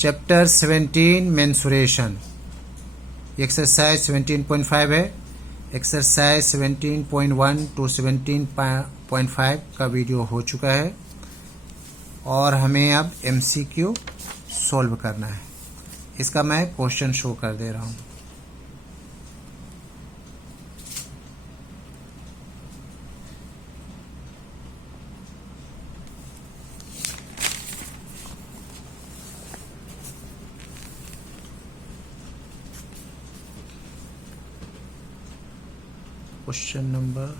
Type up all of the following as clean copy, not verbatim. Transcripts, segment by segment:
Chapter 17 mensuration exercise 17.5 है। Exercise 17.1 to 17.5 का video हो चुका है और हमें अब MCQ सॉल्व करना है। इसका मैं क्वेश्चन शो कर दे रहा हूँ। Question number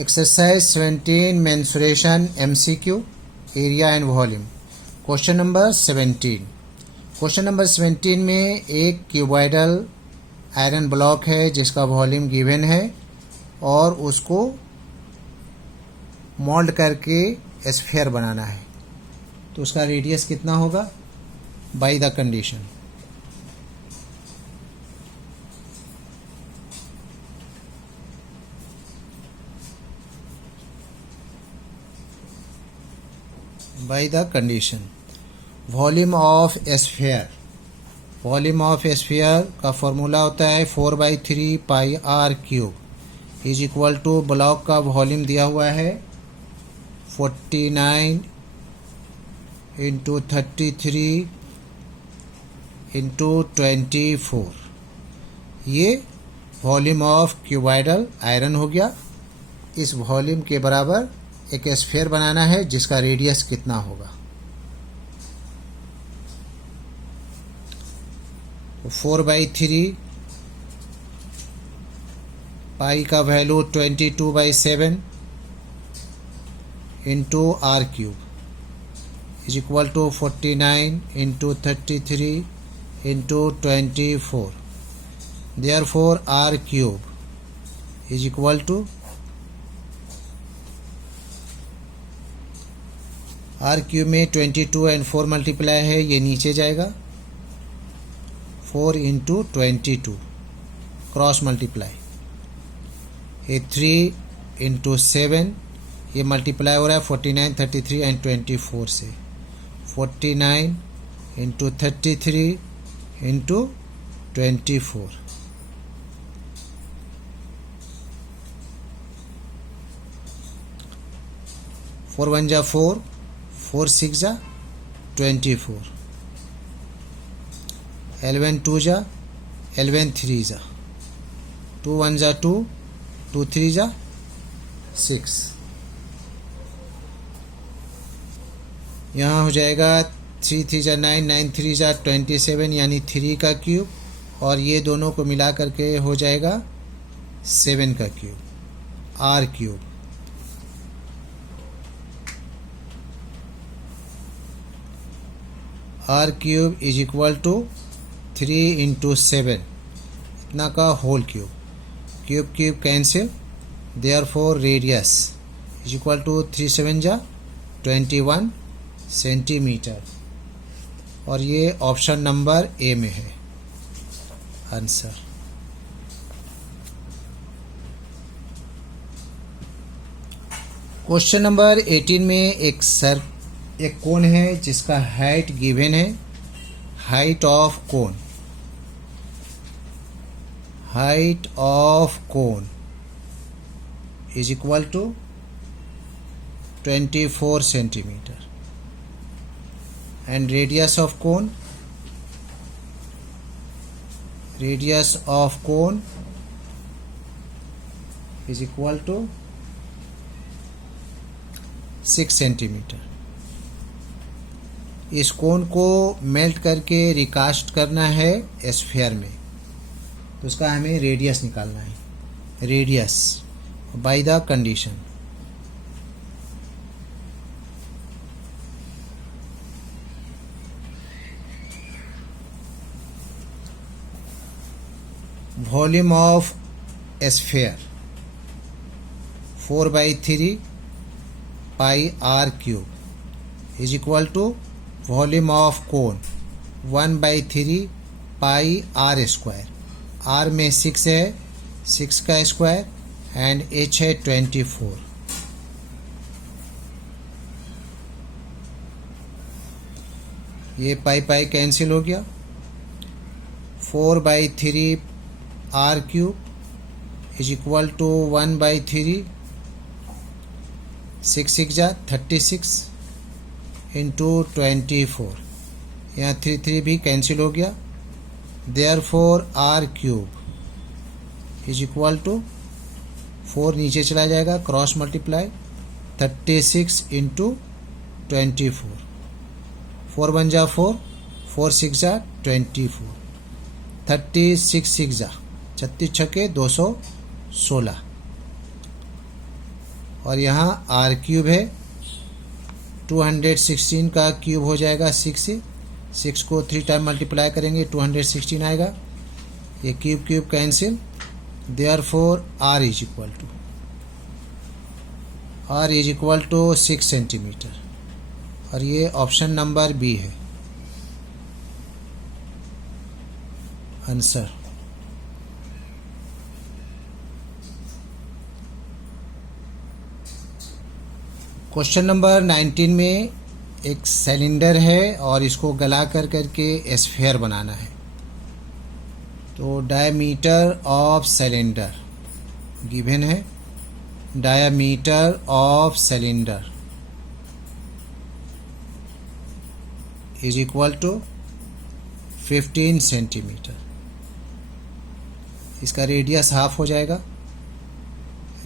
exercise 17 mensuration MCQ area and volume. Question number 17। Question number 17 में एक क्यूबॉइडल आयरन ब्लॉक है जिसका वॉल्यूम गिवन है और उसको मोल्ड करके स्फीयर बनाना है। तो उसका रेडियस कितना होगा by the condition. By the condition volume of sphere. Volume of sphere का फॉर्मूला होता है 4/3 pi r cube is equal to block का वॉल्यूम दिया हुआ है 49 इंटू 33 इंटू 24। ये वॉल्यूम ऑफ क्यूबॉइडल आयरन हो गया। इस वॉल्यूम के बराबर एक स्फीयर बनाना है जिसका रेडियस कितना होगा। 4/3 पाई का value 22/7 into r cube is equal to 49 into 33 into 24। Therefore r cube is equal to r cube में 22 एंड 4 मल्टीप्लाई है, ये नीचे जाएगा 4 इंटू 22 क्रॉस मल्टीप्लाई। ये 3 इंटू 7 ये मल्टीप्लाई हो रहा है 49, 33 एंड 24 से। 49 इंटू 33 इंटू 24। फोर 1 जा 4, 4 6 जा 24। 11 2 जा 11 3 जा 2 1 जा 2, 2 3 जा 6। यहाँ हो जाएगा 3 3 जा 9, 9 3 जा 27 यानी 3 का क्यूब और ये दोनों को मिला करके हो जाएगा 7 का cube r cube. r cube is equal to 3 into 7 इतना का whole cube. Cube cube cancel, therefore radius is equal to 3 7 जा 21 सेंटीमीटर और ये ऑप्शन नंबर ए में है आंसर। क्वेश्चन नंबर 18 में एक कोन है जिसका हाइट गिवन है। Height of cone, height of cone is equal to 24 centimetre and radius of cone is equal to 6 centimetre. इस कोन को मेल्ट करके रिकास्ट करना है स्फीयर में, तो उसका हमें रेडियस निकालना है। Radius by the condition volume of sphere 4/3 pi r cube is equal to volume of cone 1/3 pi r square, r में 6 है, 6 का स्क्वायर, एंड एच है 24। ये पाई पाई कैंसिल हो गया। 4/3 r cube is equal to 1/3, 6 6 जा 36 इंटू 24। यहाँ 3 3 भी कैंसिल हो गया। Therefore r cube is equal to 4 नीचे चला जाएगा, क्रॉस मल्टीप्लाई 36 इंटू 24। 4 1 जा 4, 4 6 जा 24, 36 6 जा 36 छक्के 216। और यहाँ आर क्यूब है, 216 का क्यूब हो जाएगा 6 को 3 टाइम मल्टीप्लाई करेंगे 216 आएगा। ये cube cube cancel. Therefore r is equal to 6 centimetre, और ये ऑप्शन नंबर बी है आंसर। क्वेश्चन नंबर 19 में एक सिलेंडर है और इसको गला कर करके स्फीयर बनाना है। तो डायमीटर ऑफ सिलेंडर गिवन है, diameter of cylinder is equal to 15 centimetre. इसका रेडियस हाफ हो जाएगा।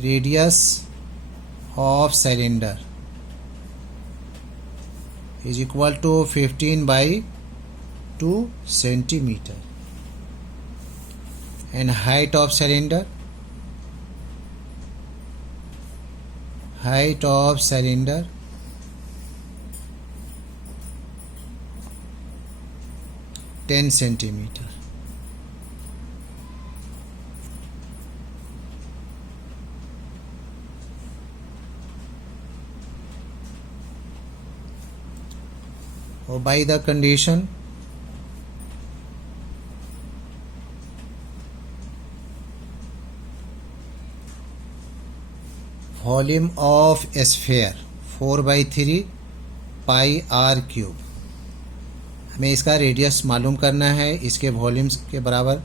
Radius of cylinder is equal to 15/2 centimetre, and height of cylinder 10 centimetre. और by the condition volume of sphere 4/3 pi r cube. हमें इसका radius मालूम करना है, इसके वॉल्यूम्स के बराबर,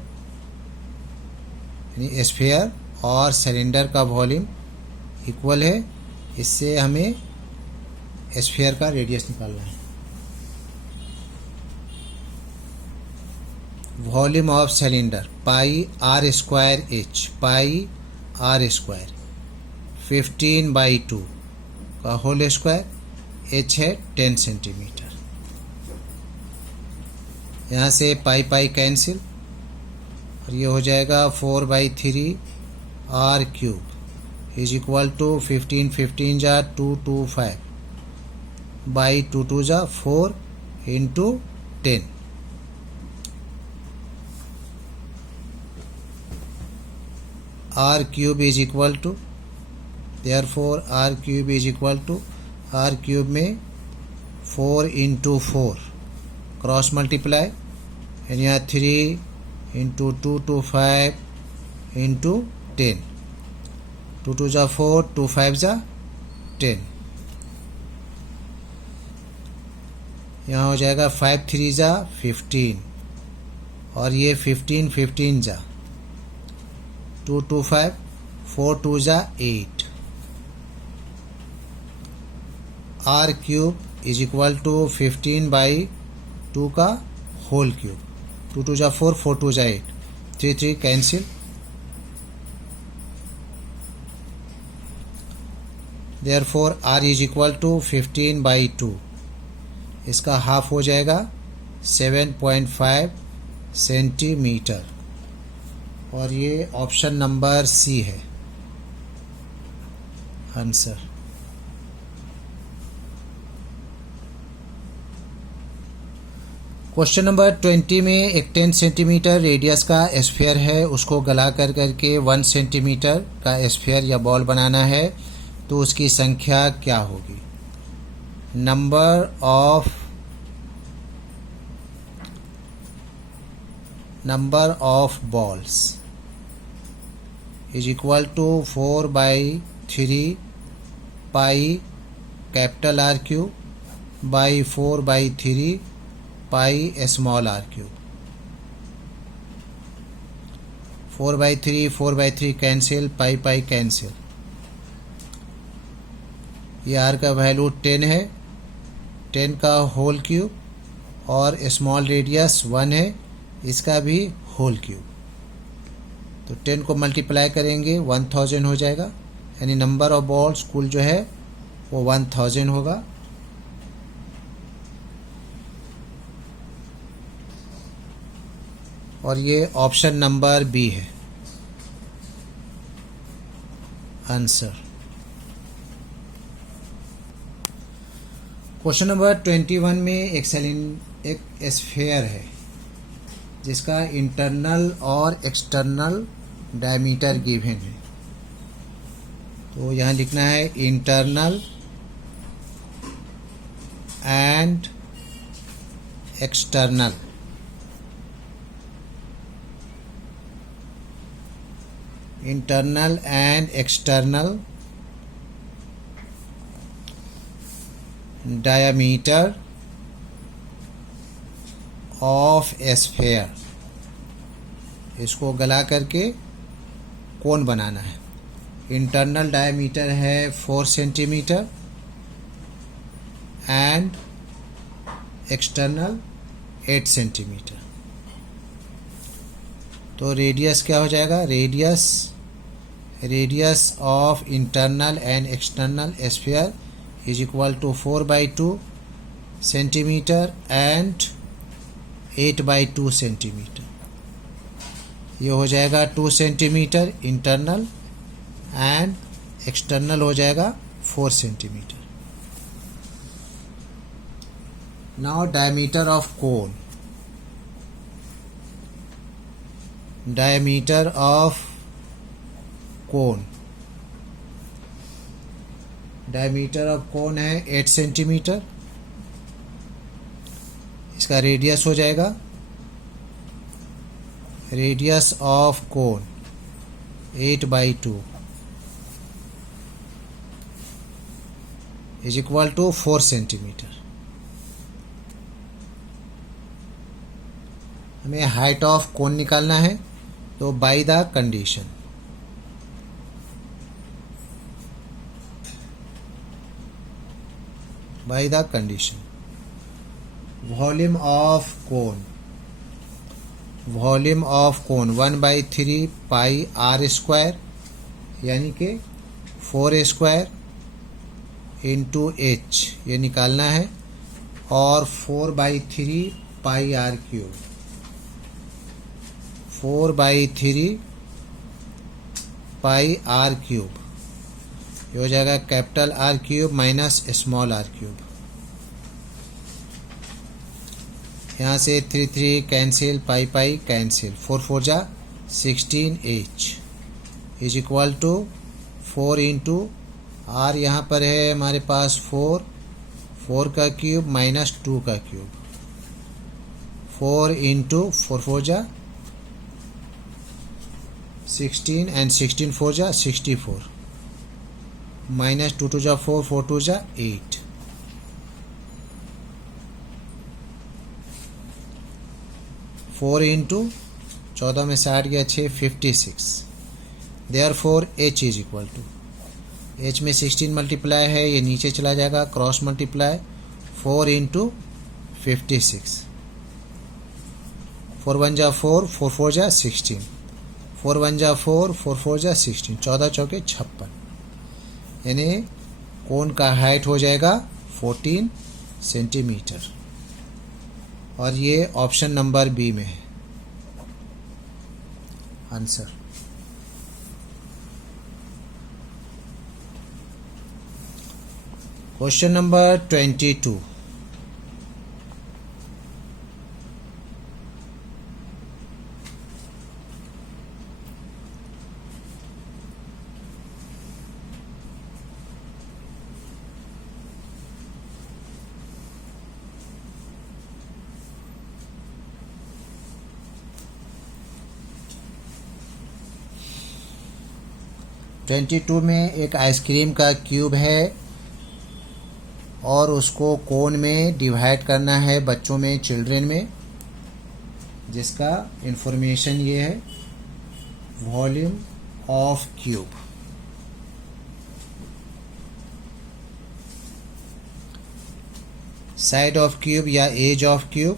यानी स्फीयर और सिलेंडर का वॉल्यूम इक्वल है। इससे हमें स्फीयर का रेडियस निकालना है। Volume of cylinder pi r square h, pi r square 15/2 का होल स्क्वायर, एच है 10 सेंटीमीटर। यहाँ से पाई पाई कैंसिल, और ये हो जाएगा 4/3 r cube is equal to 15 15 जा 225 बाई 2 2 जा 4 into 10। R cube is equal to, therefore r cube is equal to, r cube में 4 इंटू 4 क्रॉस मल्टीप्लाई, यानी यहाँ 3 इंटू 225 इंटू 10, 2 2 जा 4, 2 5 जा 10। यहाँ हो जाएगा 5 3 जा 15, और ये 15 15 जा 2 2 5, 4 2 जा 8। R cube is equal to 15/2 का होल क्यूब, 2 2 जा 4, 4 2 जा 8, 3 3 cancel. Therefore r is equal to 15/2, इसका हाफ हो जाएगा 7.5 सेंटीमीटर, और ये ऑप्शन नंबर सी है आंसर। क्वेश्चन नंबर 20 में एक 10 सेंटीमीटर रेडियस का स्फीयर है, उसको गला कर करके 1 सेंटीमीटर का स्फीयर या बॉल बनाना है। तो उसकी संख्या क्या होगी? Number of number of balls is equal to 4 by 3 pi capital R cube by 4 by 3 pi small r cube. 4 by 3 cancel, pi cancel. ये r का वैल्यू 10 है, 10 का होल क्यूब और स्मॉल रेडियस 1 है, इसका भी होल क्यूब. तो 10 को मल्टीप्लाई करेंगे 1000 हो जाएगा, यानी नंबर ऑफ बॉल्स कुल जो है वो 1000 होगा. और ये ऑप्शन नंबर बी है आंसर. क्वेश्चन नंबर 21 में एक स्फीयर है जिसका इंटरनल और एक्सटर्नल डायमीटर गिवन है. तो यहाँ लिखना है internal and external. internal and external diameter of a sphere. इसको गला करके कोन बनाना है. इंटरनल डायमीटर है 4 सेंटीमीटर एंड एक्सटर्नल 8 सेंटीमीटर. तो रेडियस क्या हो जाएगा? Radius of internal and external sphere is equal to 4 by 2 centimetre and 8 by 2 centimetre. ये हो जाएगा 2 सेंटीमीटर इंटरनल एंड एक्सटर्नल हो जाएगा 4 centimetre. Now diameter of cone. diameter of cone. diameter of cone है 8 सेंटीमीटर. इसका रेडियस हो जाएगा, radius of cone 8 by 2 is equal to 4 centimetre. हमें हाइट ऑफ कोन निकालना है, तो by the condition. By the condition volume of cone. Volume of cone 1 by 3 pi r square यानी कि 4 स्क्वायर इंटू h ये निकालना है, और 4 by 3 pi r cube. 4 by 3 pi r cube ये हो जाएगा capital R cube minus small r cube. यहाँ से 3 कैंसिल, पाई कैंसिल, 4 जा 16h is equal to 4 into r. यहाँ पर है हमारे पास 4 का क्यूब माइनस 2 का क्यूब. 4 इंटू 4 जा 16 एंड 16 4 जा 64 माइनस 2 जा 4 2 जा 8. फोर इंटू 14 में 60 गया 6 56. Therefore h is equal to, h में 16 मल्टीप्लाई है, ये नीचे चला जाएगा, क्रॉस मल्टीप्लाई 4 इंटू 56. 4 1 जा 4 4 जा 16, 4 1 जा 4 4 जा 16, 14 चौके 56. यानी कोन का हाइट हो जाएगा 14 सेंटीमीटर. और ये ऑप्शन नंबर बी में है आंसर. Question number 22. 22 में एक आइसक्रीम का क्यूब है और उसको कोन में डिवाइड करना है बच्चों में, चिल्ड्रन में, जिसका इंफॉर्मेशन ये है volume of cube. Side of cube या edge of cube,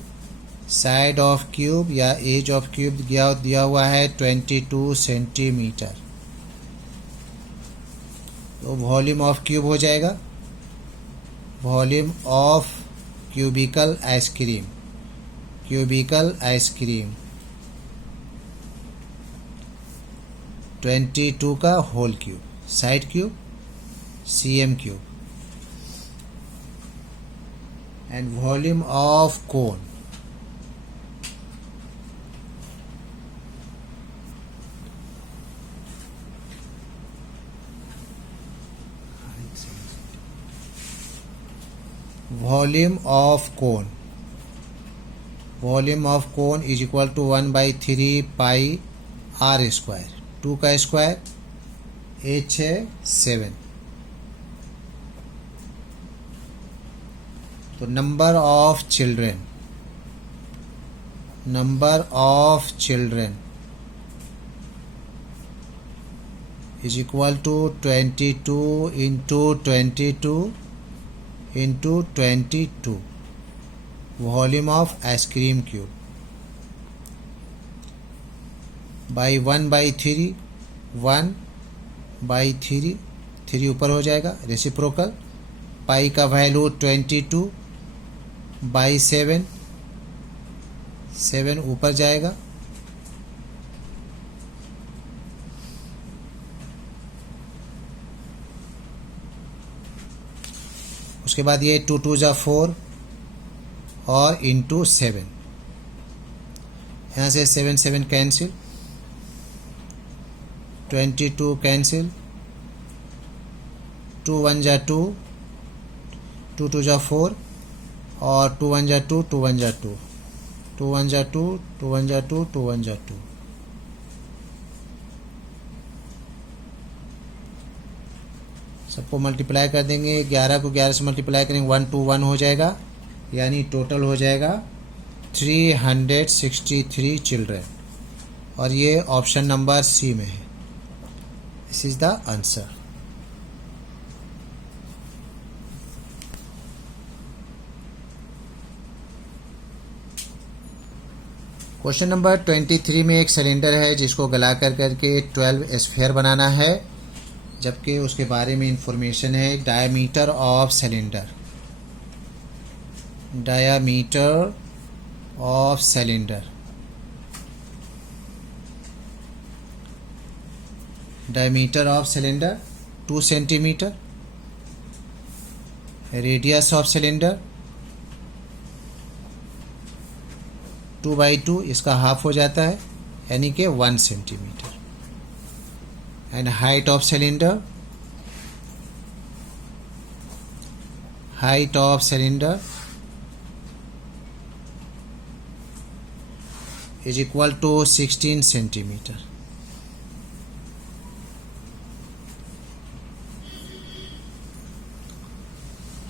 side of cube या एज ऑफ क्यूब दिया हुआ है 22 सेंटीमीटर। तो वॉल्यूम ऑफ क्यूब हो जाएगा volume of cubical ice cream, cubical ice cream 22 का whole cube, side cube cm cube. And volume of cone, volume of cone, volume of cone is equal to 1/3 pi r square. 2 का square h है 7। तो number of children, number of children is equal to 22 into 22 into 22 volume of ice cream cube by 1/3, 1/3, 3 ऊपर हो जाएगा reciprocal. पाई का value 22 by 7, 7 ऊपर जाएगा। उसके बाद ये 2 2 जा 4 और इंटू 7, यहाँ से 7 7 कैंसिल, 22 कैंसिल, 2 1 जा 2, 2 2 जा 4 और 2 1 जा 2, 2 1 जा 2, 2 1 जा 2, 2 1 जा 2, 2 1 जा 2। सबको मल्टीप्लाई कर देंगे, 11 को 11 से मल्टीप्लाई करेंगे 1 2 1 हो जाएगा, यानी टोटल हो जाएगा 363 चिल्ड्रन। और ये ऑप्शन नंबर सी में है। This is the answer. Question number 23 में एक सिलेंडर है जिसको गला कर करके 12 स्फीयर बनाना है, जबकि उसके बारे में इंफॉर्मेशन है diameter of cylinder, diameter of cylinder, diameter of cylinder 2 centimetre, radius of cylinder 2/2, इसका हाफ हो जाता है यानी कि 1 centimetre. And height of cylinder, height of cylinder is equal to 16 centimetre.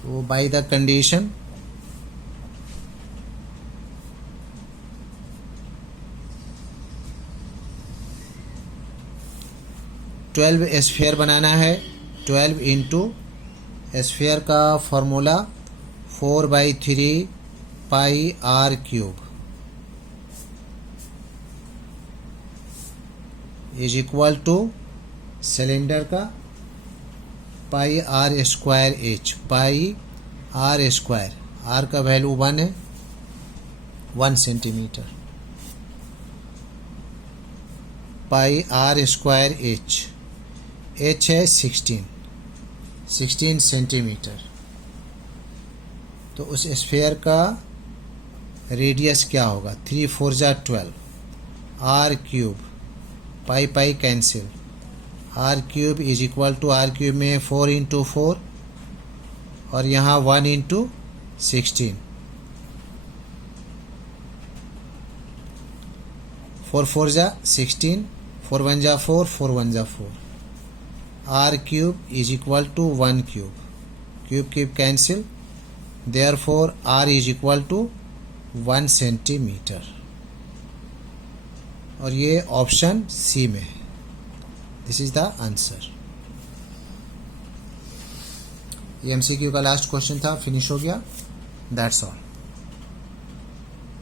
तो by the condition twelve sphere बनाना है। 12 into sphere का formula 4/3 pi r cube is equal to cylinder का pi r square h, pi r square, r का value 1 है, 1 centimetre, पाई r square h, h है 16 centimetre. तो उस स्फीयर का रेडियस क्या होगा? 3 4 जा 12, r cube, pi pi cancel, r cube is equal to r cube में 4 इंटू 4 और यहाँ 1 इंटू 16, 4 4 जा 16, 4 1 जा 4, 4 1 जा 4, r cube is equal to 1 cube. Cube cube cancel, therefore r is equal to 1 centimetre. और ये ऑप्शन सी में है. This is the answer. ये MCQ का लास्ट क्वेश्चन था, फिनिश हो गया. That's all.